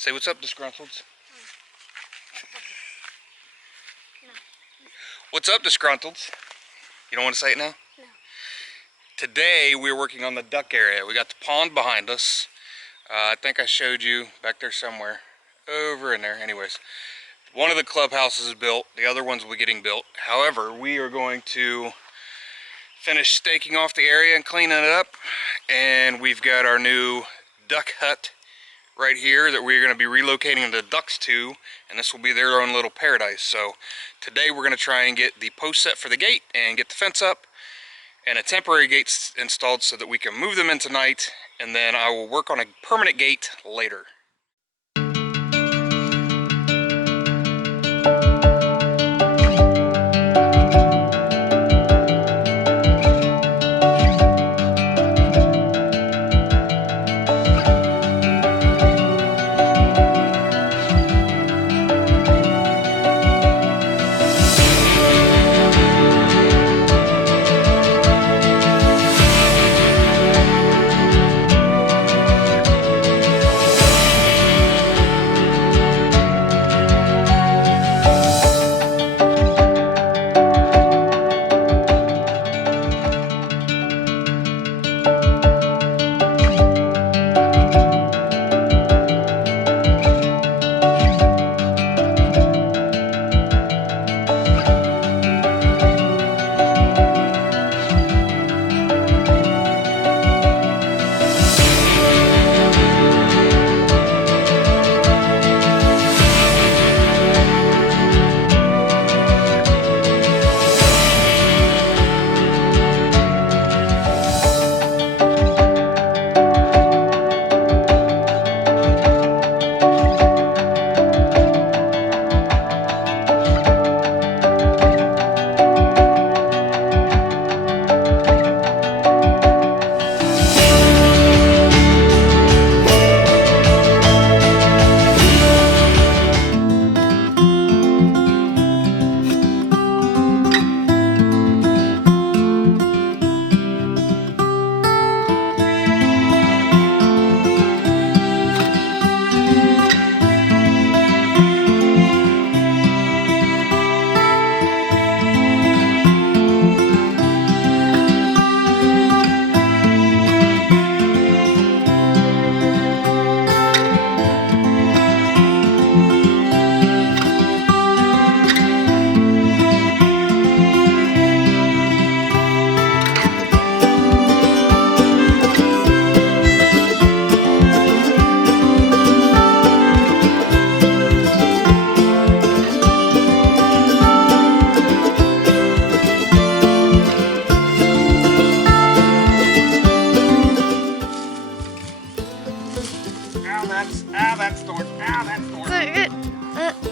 Say what's up, disgruntleds. No. What's up, disgruntleds? You don't want to say it now? No. Today we're working on the duck area. We got the pond behind us. I think I showed you back there somewhere. Over in there. Anyways, one of the clubhouses is built. The other ones will be getting built. However, we are going to finish staking off the area and cleaning it up. And we've got our new duck hut right here that we're going to be relocating the ducks to, and this will be their own little paradise. So today we're going to try and get the post set for the gate and get the fence up and a temporary gate installed so that we can move them in tonight, and then I will work on a permanent gate later.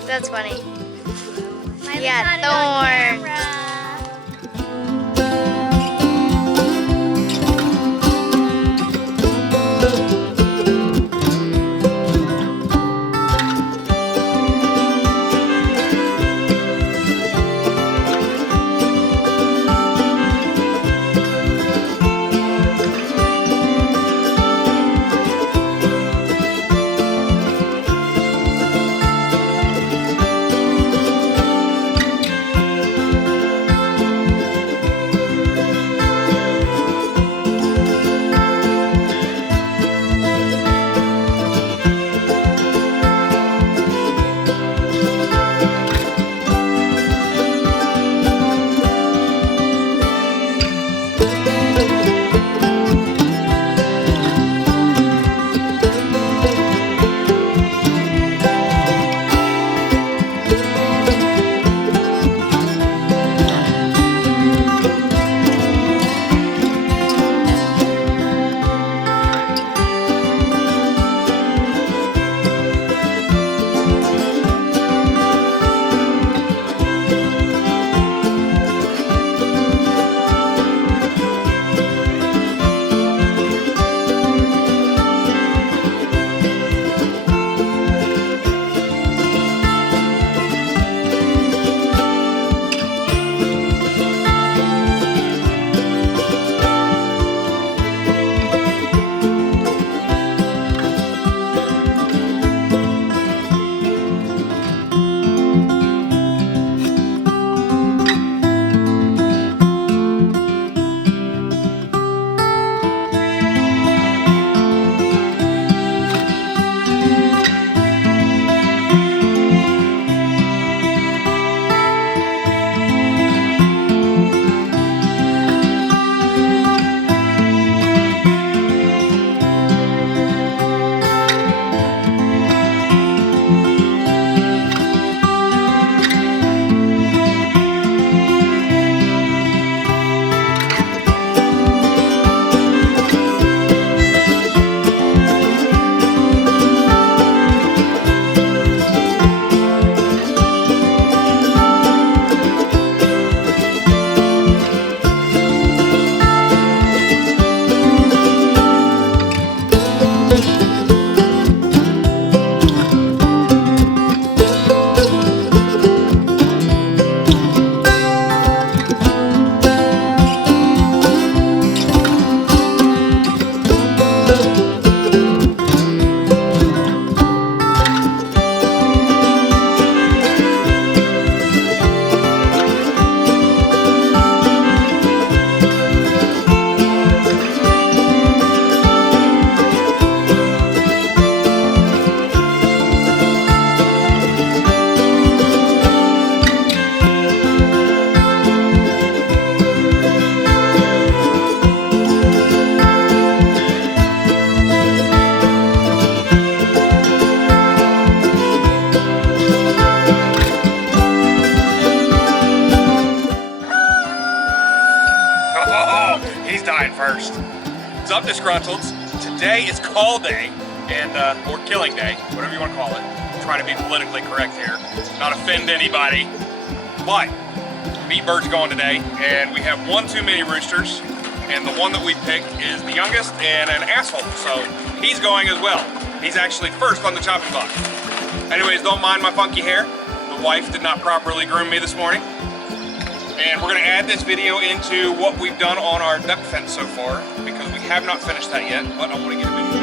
That's funny. My Yeah, thorns. finished. It's up, disgruntled. Today is call day, and or killing day, whatever you want to call it. I'm trying to be politically correct here, not offend anybody. But meat bird's going today, and we have one too many roosters, and the one that we picked is the youngest and an asshole, so he's going as well. He's actually first on the chopping block. Anyways, don't mind my funky hair. The wife did not properly groom me this morning. And we're gonna add this video into what we've done on our duck fence so far, because we have not finished that yet, but I wanna get a video.